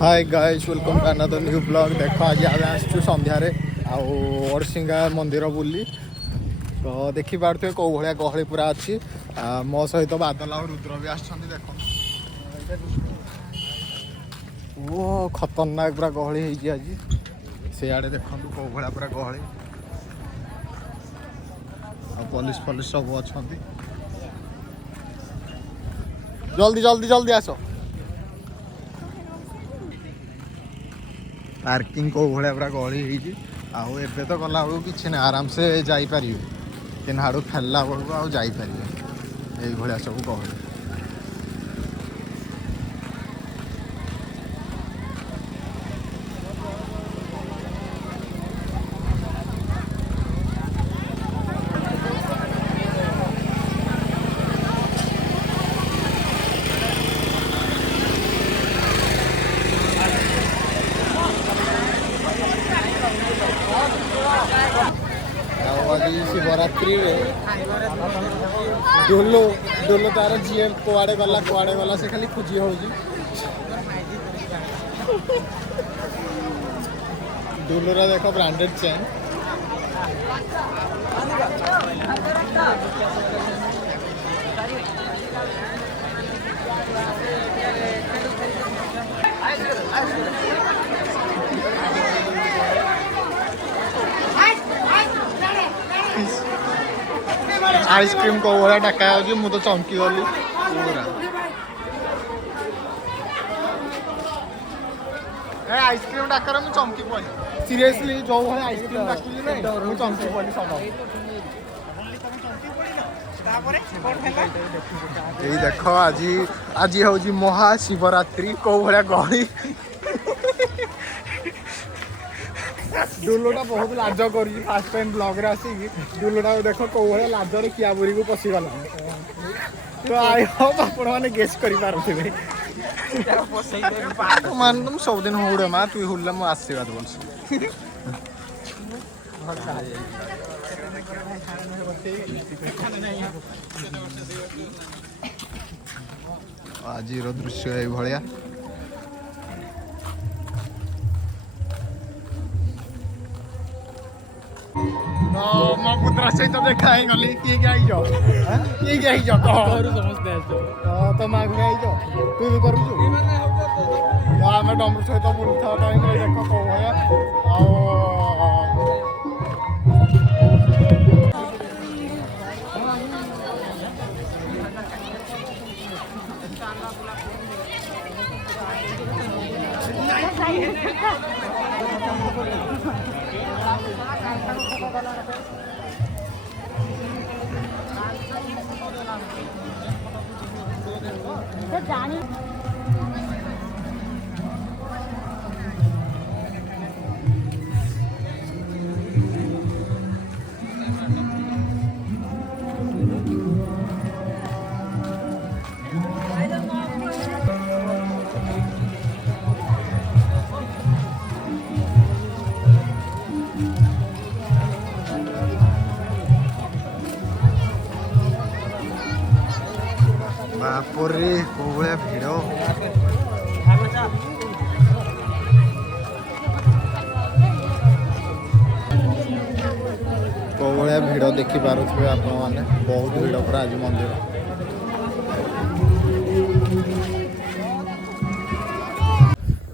Hi guys welcome to another new vlog. देख आज आम आसु सन्धार आड़सिंगा मंदिर बुली तो देखिपे कौ भाया गहली पूरा अच्छी मो सहित बादल और रुद्र भी आस देख वो खतरनाक पूरा गहली है आज सियाड़े देखु कौ भाया पूरा गहली पुलिस पुलिस सब अच्छा जल्दी जल्दी जल्दी आस पार्किंग को भाया पूरा गहली होबे तो गला बेलू कि आराम से जापर कि हाड़ू फेरला बेलू आईपर ये सब गहली शिवरात्रि डोलो डोलो तार जी कुआड़े गला से खाली खोजी हो डोलोरा देख ब्रांडेड चेन आइसक्रीम को भाया डाका मुझे चमकी गली पूरा आइसक्रीम डाकर मुझे चमकी पड़ी सीरियसली जो भाई आइसक्रीम डाकुली ना मुझे चमकी पड़ी सब ये देख आज आज हूँ महाशिवरात्रि कौ भाया गहली डुलोटा बहुत लाज कर फास्ट टाइम ब्लॉग रे आसिक डुलोटा देख कौ भाया लाजरे किया बुरी को पशिगला तो आई होप आपण मैंने गेस कर मान तुम सब दिन हुड़े माँ तु हुड़े मुझे आशीर्वाद बोल आज दृश्य ये भाया मो पुत्र सहित देखा ही गली किए क्या समझते तो माँ घर आई तू भी करू आम डमरू सहित बुलता टाइम देख कौ भाया बापरे कौ भाया भिड़ कौ भाया भिड़ देखी पारे आपण मैंने बहुत भिड़ पूरा आज मंदिर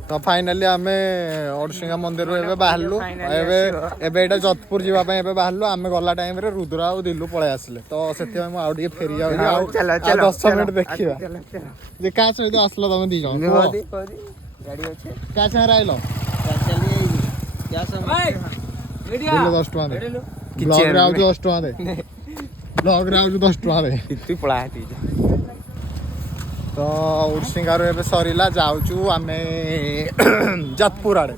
तो फाइनाली आम ओडसिंगा मंदिर बाहरलु एबे जोधपुर जावाई बाहरलु आम गला टाइम रे रुद्र आ दिल्लू पलि आसिले तो से फेरी जाऊँ 10 मिनट देखा जे क्या सहित आसल तुम दी जन क्या सागर आइल 10 टका दे ब्लॉग रे 10 टका दे ब्लॉग रे 10 टका दे पड़ा तो ओडसिंगार ए सरला जाऊँ आम जोधपुर आड़े